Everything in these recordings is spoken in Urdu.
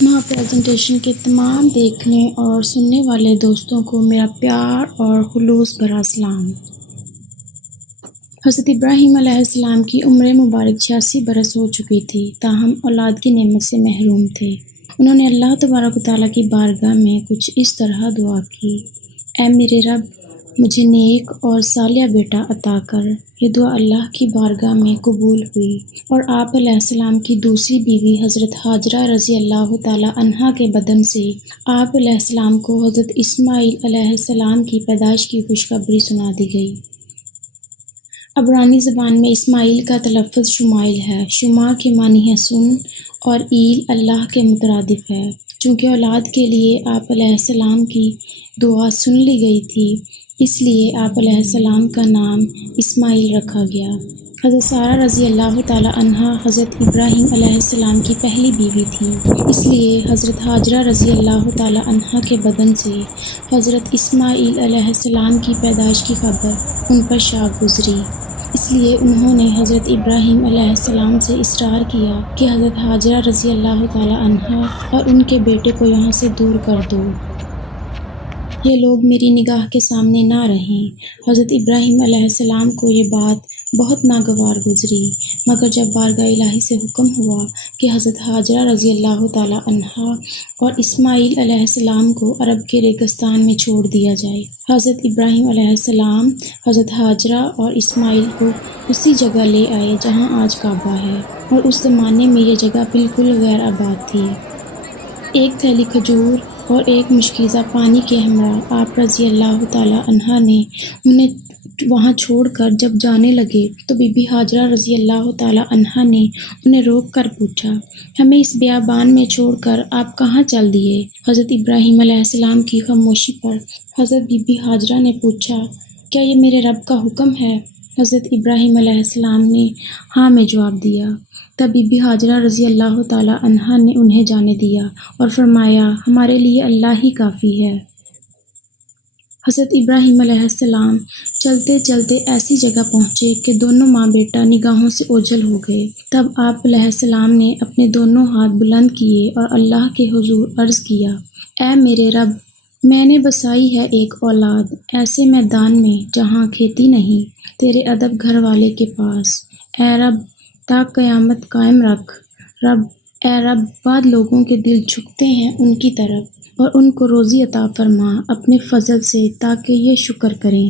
ماں پریزنٹیشن کے تمام دیکھنے اور سننے والے دوستوں کو میرا پیار اور خلوص بھرا سلام۔ حضرت ابراہیم علیہ السلام کی عمر مبارک 86 برس ہو چکی تھی، تاہم اولاد کی نعمت سے محروم تھے۔ انہوں نے اللہ تبارک و تعالیٰ کی بارگاہ میں کچھ اس طرح دعا کی: اے میرے رب، مجھے نیک اور صالح بیٹا عطا کر۔ یہ دعا اللہ کی بارگاہ میں قبول ہوئی اور آپ علیہ السلام کی دوسری بیوی حضرت ہاجرہ رضی اللہ تعالیٰ عنہا کے بدن سے آپ علیہ السلام کو حضرت اسماعیل علیہ السلام کی پیدائش کی خوشخبری سنا دی گئی۔ عبرانی زبان میں اسماعیل کا تلفظ شمائل ہے۔ شما کے معنی ہے سن اور ایل اللہ کے مترادف ہے۔ چونکہ اولاد کے لیے آپ علیہ السلام کی دعا سن لی گئی تھی، اس لیے آپ علیہ السلام کا نام اسماعیل رکھا گیا۔ حضرت سارہ رضی اللہ تعالیٰ عنہا حضرت ابراہیم علیہ السلام کی پہلی بیوی تھی، اس لیے حضرت ہاجرہ رضی اللہ تعالیٰ عنہا کے بدن سے حضرت اسماعیل علیہ السلام کی پیدائش کی خبر ان پر شا گزری۔ اس لیے انہوں نے حضرت ابراہیم علیہ السلام سے اصرار کیا کہ حضرت ہاجرہ رضی اللہ تعالیٰ عنہا اور ان کے بیٹے کو یہاں سے دور کر دو، یہ لوگ میری نگاہ کے سامنے نہ رہیں۔ حضرت ابراہیم علیہ السلام کو یہ بات بہت ناگوار گزری، مگر جب بارگاہ الہی سے حکم ہوا کہ حضرت ہاجرہ رضی اللہ تعالیٰ عنہا اور اسماعیل علیہ السلام کو عرب کے ریگستان میں چھوڑ دیا جائے، حضرت ابراہیم علیہ السلام حضرت ہاجرہ اور اسماعیل کو اسی جگہ لے آئے جہاں آج کعبہ ہے، اور اس زمانے میں یہ جگہ بالکل غیر آباد تھی۔ ایک تھیلی کھجور اور ایک مشکیزہ پانی کے ہمراہ آپ رضی اللہ تعالیٰ عنہا نے انہیں وہاں چھوڑ کر جب جانے لگے تو بی بی ہاجرہ رضی اللہ تعالیٰ عنہا نے انہیں روک کر پوچھا: ہمیں اس بیابان میں چھوڑ کر آپ کہاں چل دیے؟ حضرت ابراہیم علیہ السلام کی خاموشی پر حضرت بی بی ہاجرہ نے پوچھا: کیا یہ میرے رب کا حکم ہے؟ حضرت ابراہیم علیہ السلام نے ہاں میں جواب دیا۔ تب بی بی ہاجرہ رضی اللہ تعالیٰ عنہا نے انہیں جانے دیا اور فرمایا: ہمارے لیے اللہ ہی کافی ہے۔ حضرت ابراہیم علیہ السلام چلتے چلتے ایسی جگہ پہنچے کہ دونوں ماں بیٹا نگاہوں سے اوجھل ہو گئے۔ تب آپ علیہ السلام نے اپنے دونوں ہاتھ بلند کیے اور اللہ کے حضور عرض کیا: اے میرے رب، میں نے بسائی ہے ایک اولاد ایسے میدان میں جہاں کھیتی نہیں، تیرے ادب گھر والے کے پاس۔ اے رب، تا قیامت قائم رکھ۔ رب، اے رب، بعد لوگوں کے دل جھکتے ہیں ان کی طرف، اور ان کو روزی عطا فرما اپنے فضل سے تاکہ یہ شکر کریں۔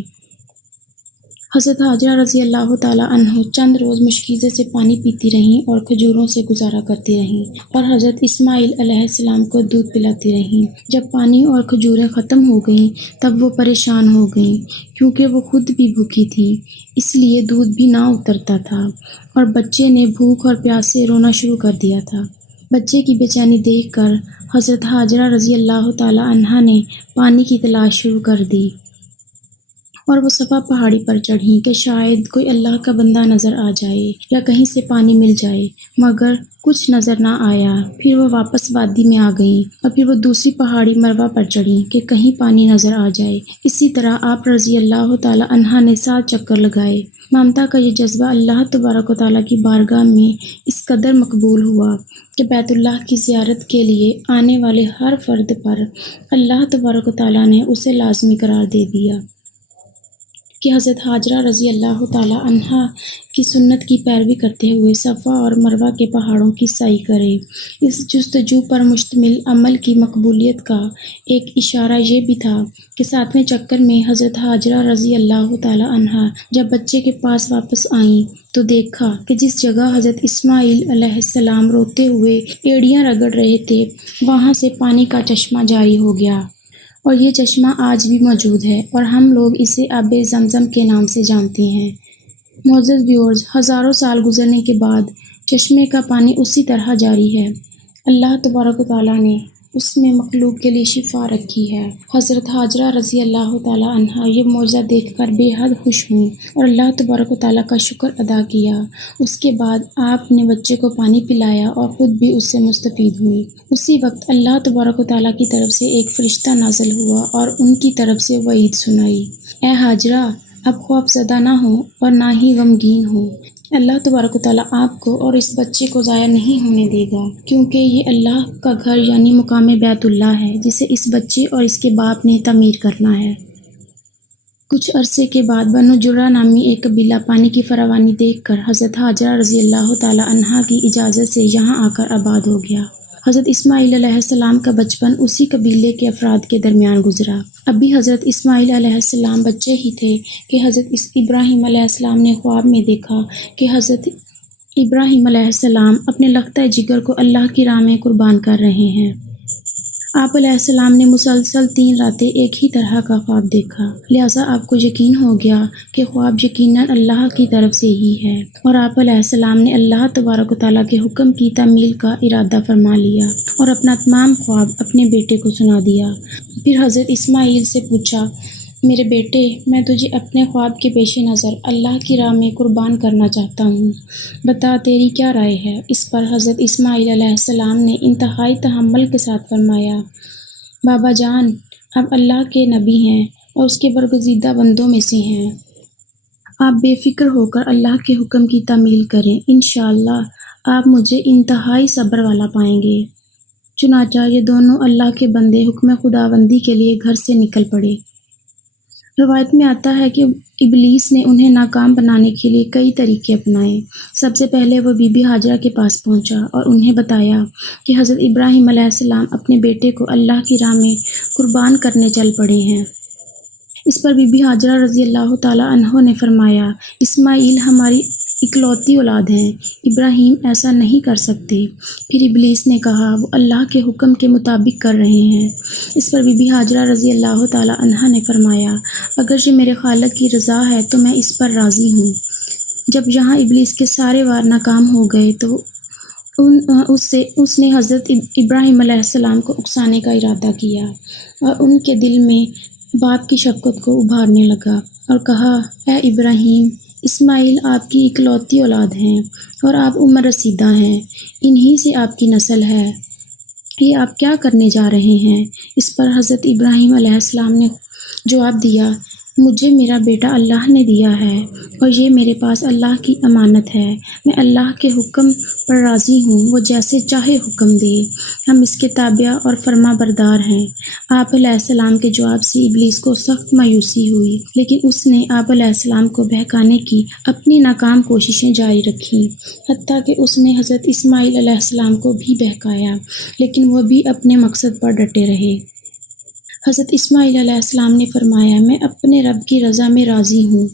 حضرت ہاجرہ رضی اللہ تعالیٰ عنہ چند روز مشکیزے سے پانی پیتی رہیں اور کھجوروں سے گزارا کرتی رہیں، اور حضرت اسماعیل علیہ السلام کو دودھ پلاتی رہیں۔ جب پانی اور کھجوریں ختم ہو گئیں تب وہ پریشان ہو گئیں، کیونکہ وہ خود بھی بھوکی تھیں، اس لیے دودھ بھی نہ اترتا تھا، اور بچے نے بھوک اور پیاس سے رونا شروع کر دیا تھا۔ بچے کی بے چینی دیکھ کر حضرت ہاجرہ رضی اللہ تعالیٰ عنہا نے پانی کی تلاش شروع کر دی، اور وہ صفا پہاڑی پر چڑھیں کہ شاید کوئی اللہ کا بندہ نظر آ جائے یا کہیں سے پانی مل جائے، مگر کچھ نظر نہ آیا۔ پھر وہ واپس وادی میں آ گئیں، اور پھر وہ دوسری پہاڑی مروا پر چڑھیں کہ کہیں پانی نظر آ جائے۔ اسی طرح آپ رضی اللہ تعالیٰ عنہا نے 7 چکر لگائے۔ ممتا کا یہ جذبہ اللہ تبارک و تعالیٰ کی بارگاہ میں اس قدر مقبول ہوا کہ بیت اللہ کی زیارت کے لیے آنے والے ہر فرد پر اللہ تبارک و تعالیٰ نے اسے لازمی قرار دے دیا کہ حضرت ہاجرہ رضی اللہ تعالیٰ عنہا کی سنت کی پیروی کرتے ہوئے صفا اور مروہ کے پہاڑوں کی سعی کرے۔ اس جستجو پر مشتمل عمل کی مقبولیت کا ایک اشارہ یہ بھی تھا کہ 7ویں چکر میں حضرت ہاجرہ رضی اللہ تعالیٰ عنہا جب بچے کے پاس واپس آئیں تو دیکھا کہ جس جگہ حضرت اسماعیل علیہ السلام روتے ہوئے ایڑیاں رگڑ رہے تھے، وہاں سے پانی کا چشمہ جاری ہو گیا، اور یہ چشمہ آج بھی موجود ہے، اور ہم لوگ اسے آب زمزم کے نام سے جانتے ہیں۔ معزز ویورز، ہزاروں سال گزرنے کے بعد چشمے کا پانی اسی طرح جاری ہے۔ اللہ تبارک و تعالیٰ نے اس میں مخلوق کے لیے شفا رکھی ہے۔ حضرت ہاجرہ رضی اللہ تعالیٰ عنہا یہ معجزہ دیکھ کر بے حد خوش ہوئیں اور اللہ تبارک و تعالیٰ کا شکر ادا کیا۔ اس کے بعد آپ نے بچے کو پانی پلایا اور خود بھی اس سے مستفید ہوئیں۔ اسی وقت اللہ تبارک و تعالیٰ کی طرف سے ایک فرشتہ نازل ہوا اور ان کی طرف سے وعید سنائی: اے ہاجرہ، اب خوف زدہ نہ ہو اور نہ ہی غمگین ہو، اللہ تبارک و تعالیٰ آپ کو اور اس بچے کو ضائع نہیں ہونے دے گا، کیونکہ یہ اللہ کا گھر یعنی مقام بیت اللہ ہے جسے اس بچے اور اس کے باپ نے تعمیر کرنا ہے۔ کچھ عرصے کے بعد بنو جرہ نامی ایک قبیلہ پانی کی فراوانی دیکھ کر حضرت ہاجرہ رضی اللہ تعالیٰ عنہا کی اجازت سے یہاں آ کر آباد ہو گیا۔ حضرت اسماعیل علیہ السلام کا بچپن اسی قبیلے کے افراد کے درمیان گزرا۔ ابھی حضرت اسماعیل علیہ السلام بچے ہی تھے کہ حضرت ابراہیم علیہ السلام نے خواب میں دیکھا کہ حضرت ابراہیم علیہ السلام اپنے لخت جگر کو اللہ کی راہ میں قربان کر رہے ہیں۔ آپ علیہ السلام نے مسلسل 3 راتیں ایک ہی طرح کا خواب دیکھا، لہٰذا آپ کو یقین ہو گیا کہ خواب یقیناً اللہ کی طرف سے ہی ہے، اور آپ علیہ السلام نے اللہ تبارک و تعالیٰ کے حکم کی تعمیل کا ارادہ فرما لیا اور اپنا تمام خواب اپنے بیٹے کو سنا دیا۔ پھر حضرت اسماعیل سے پوچھا، میرے بیٹے، میں تجھے اپنے خواب کے پیش نظر اللہ کی راہ میں قربان کرنا چاہتا ہوں، بتا تیری کیا رائے ہے؟ اس پر حضرت اسماعیل علیہ السلام نے انتہائی تحمل کے ساتھ فرمایا، بابا جان، آپ اللہ کے نبی ہیں اور اس کے برگزیدہ بندوں میں سے ہیں، آپ بے فکر ہو کر اللہ کے حکم کی تعمیل کریں، انشاءاللہ آپ مجھے انتہائی صبر والا پائیں گے۔ چنانچہ یہ دونوں اللہ کے بندے حکم خداوندی کے لیے گھر سے نکل پڑے۔ روایت میں آتا ہے کہ ابلیس نے انہیں ناکام بنانے کے لیے کئی طریقے اپنائے۔ سب سے پہلے وہ بی بی ہاجرہ کے پاس پہنچا اور انہیں بتایا کہ حضرت ابراہیم علیہ السلام اپنے بیٹے کو اللہ کی راہ میں قربان کرنے چل پڑے ہیں۔ اس پر بی بی ہاجرہ رضی اللہ تعالیٰ عنہ نے فرمایا، اسماعیل ہماری اکلوتی اولاد ہیں، ابراہیم ایسا نہیں کر سکتے۔ پھر ابلیس نے کہا، وہ اللہ کے حکم کے مطابق کر رہے ہیں۔ اس پر بی بی ہاجرہ رضی اللہ تعالیٰ عنہا نے فرمایا، اگرچہ میرے خالق کی رضا ہے تو میں اس پر راضی ہوں۔ جب یہاں ابلیس کے سارے وار ناکام ہو گئے تو اس نے حضرت ابراہیم علیہ السلام کو اکسانے کا ارادہ کیا اور ان کے دل میں باپ کی شفقت کو ابھارنے لگا اور کہا، اے ابراہیم، اسماعیل آپ کی اکلوتی اولاد ہیں اور آپ عمر رسیدہ ہیں، انہی سے آپ کی نسل ہے، یہ آپ کیا کرنے جا رہے ہیں؟ اس پر حضرت ابراہیم علیہ السلام نے جواب دیا، مجھے میرا بیٹا اللہ نے دیا ہے اور یہ میرے پاس اللہ کی امانت ہے، میں اللہ کے حکم پر راضی ہوں، وہ جیسے چاہے حکم دے، ہم اس کے تابع اور فرما بردار ہیں۔ آپ علیہ السلام کے جواب سے ابلیس کو سخت مایوسی ہوئی، لیکن اس نے آپ علیہ السلام کو بہکانے کی اپنی ناکام کوششیں جاری رکھیں، حتیٰ کہ اس نے حضرت اسماعیل علیہ السلام کو بھی بہکایا، لیکن وہ بھی اپنے مقصد پر ڈٹے رہے۔ حضرت اسماعیل علیہ السلام نے فرمایا، میں اپنے رب کی رضا میں راضی ہوں،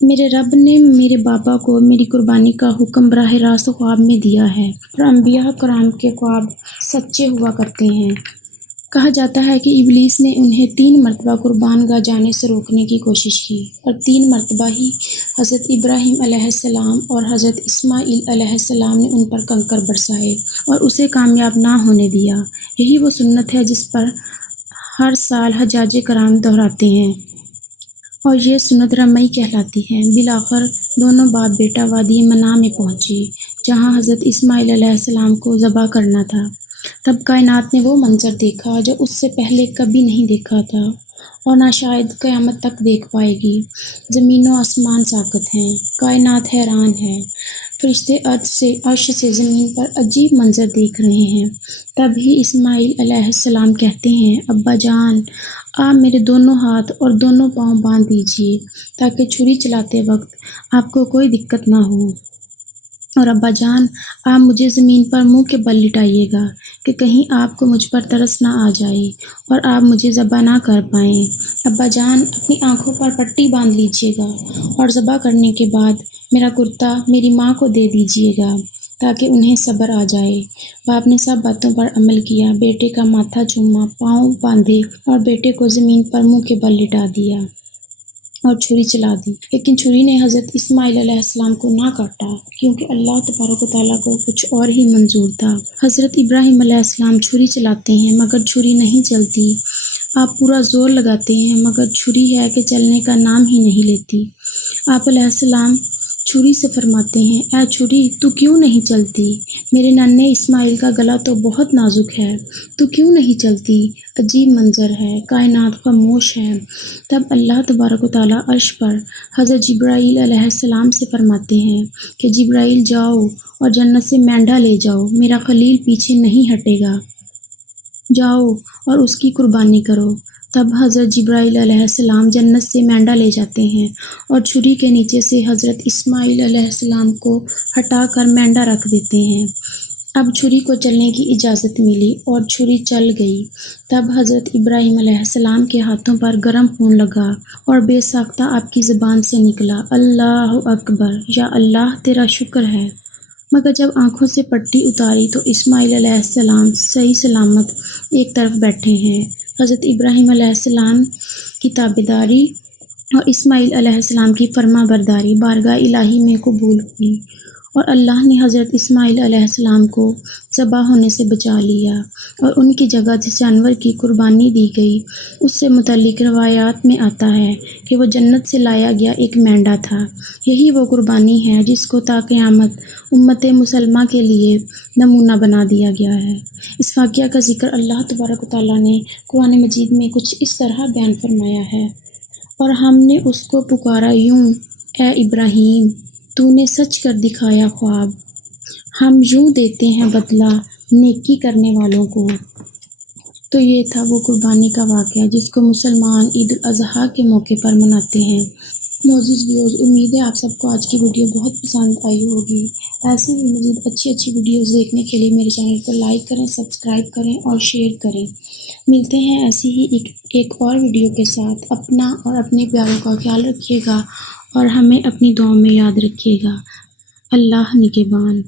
میرے رب نے میرے باپا کو میری قربانی کا حکم براہ راست خواب میں دیا ہے، اور انبیاء کرام کے خواب سچے ہوا کرتے ہیں۔ کہا جاتا ہے کہ ابلیس نے انہیں 3 مرتبہ قربان گاہ جانے سے روکنے کی کوشش کی، اور 3 مرتبہ ہی حضرت ابراہیم علیہ السلام اور حضرت اسماعیل علیہ السلام نے ان پر کنکر برسائے اور اسے کامیاب نہ ہونے دیا۔ یہی وہ سنت ہے جس پر ہر سال حجاج کرام دہراتے ہیں، اور یہ سنت رمئی کہلاتی ہے۔ بالآخر دونوں باپ بیٹا وادی منع میں پہنچے، جہاں حضرت اسماعیل علیہ السلام کو ذبح کرنا تھا۔ تب کائنات نے وہ منظر دیکھا جو اس سے پہلے کبھی نہیں دیکھا تھا اور نہ شاید قیامت تک دیکھ پائے گی۔ زمین و آسمان ساکت ہیں، کائنات حیران ہے، فرشتے عرش سے زمین پر عجیب منظر دیکھ رہے ہیں۔ تب ہی اسماعیل علیہ السلام کہتے ہیں، ابا جان، آپ میرے دونوں ہاتھ اور دونوں پاؤں باندھ دیجیے تاکہ چھری چلاتے وقت آپ کو کوئی دقت نہ ہو، اور ابا جان، آپ مجھے زمین پر منہ کے بل لٹائیے گا کہ کہیں آپ کو مجھ پر ترس نہ آ جائے اور آپ مجھے ذبح نہ کر پائیں۔ ابا جان، اپنی آنکھوں پر پٹی باندھ لیجیے گا اور ذبح کرنے کے بعد میرا کرتا میری ماں کو دے دیجیے گا تاکہ انہیں صبر آ جائے۔ باپ نے سب باتوں پر عمل کیا، بیٹے کا ماتھا چوما، پاؤں باندھے اور بیٹے کو زمین پر منہ کے بل لٹا دیا اور چھری چلا دی، لیکن چھری نے حضرت اسماعیل علیہ السلام کو نہ کاٹا، کیونکہ اللہ تبارک و تعالیٰ کو کچھ اور ہی منظور تھا۔ حضرت ابراہیم علیہ السلام چھری چلاتے ہیں مگر چھری نہیں چلتی، آپ پورا زور لگاتے ہیں مگر چھری ہے کہ چلنے کا نام ہی نہیں لیتی۔ آپ علیہ السلام چھری سے فرماتے ہیں، اے چھری تو کیوں نہیں چلتی؟ میرے ننھے اسماعیل کا گلا تو بہت نازک ہے، تو کیوں نہیں چلتی؟ عجیب منظر ہے، کائنات خاموش ہے۔ تب اللہ تبارک و تعالیٰ عرش پر حضرت جبرائیل علیہ السلام سے فرماتے ہیں کہ جبرائیل جاؤ اور جنت سے مینڈا لے جاؤ، میرا خلیل پیچھے نہیں ہٹے گا، جاؤ اور اس کی قربانی کرو۔ تب حضرت جبرائیل علیہ السلام جنت سے مینڈا لے جاتے ہیں اور چھری کے نیچے سے حضرت اسماعیل علیہ السلام کو ہٹا کر مینڈا رکھ دیتے ہیں۔ اب چھری کو چلنے کی اجازت ملی اور چھری چل گئی۔ تب حضرت ابراہیم علیہ السلام کے ہاتھوں پر گرم خون لگا اور بے ساختہ آپ کی زبان سے نکلا، اللہ اکبر، یا اللہ تیرا شکر ہے۔ مگر جب آنکھوں سے پٹی اتاری تو اسماعیل علیہ السلام صحیح سلامت ایک طرف بیٹھے ہیں۔ حضرت ابراہیم علیہ السلام کی تابعداری اور اسماعیل علیہ السلام کی فرما برداری بارگاہ الہی میں قبول ہوئی اور اللہ نے حضرت اسماعیل علیہ السلام کو ذبح ہونے سے بچا لیا اور ان کی جگہ جس جانور کی قربانی دی گئی اس سے متعلق روایات میں آتا ہے کہ وہ جنت سے لایا گیا ایک مینڈا تھا۔ یہی وہ قربانی ہے جس کو تا قیامت امت مسلمہ کے لیے نمونہ بنا دیا گیا ہے۔ اس واقعہ کا ذکر اللہ تبارک و تعالیٰ نے قرآن مجید میں کچھ اس طرح بیان فرمایا ہے، اور ہم نے اس کو پکارا یوں، اے ابراہیم تو نے سچ کر دکھایا خواب، ہم یوں دیتے ہیں بدلہ نیکی کرنے والوں کو۔ تو یہ تھا وہ قربانی کا واقعہ جس کو مسلمان عید الاضحیٰ کے موقع پر مناتے ہیں۔ معزز ویورز، امید ہے آپ سب کو آج کی ویڈیو بہت پسند آئی ہوگی۔ ایسے ہی مزید اچھی ویڈیوز دیکھنے کے لیے میرے چینل کو لائک کریں، سبسکرائب کریں اور شیئر کریں۔ ملتے ہیں ایسی ہی ایک اور ویڈیو کے ساتھ۔ اپنا اور اپنے پیاروں کا خیال رکھیے گا اور ہمیں اپنی دعاؤں میں یاد رکھیے گا۔ اللہ نگہبان۔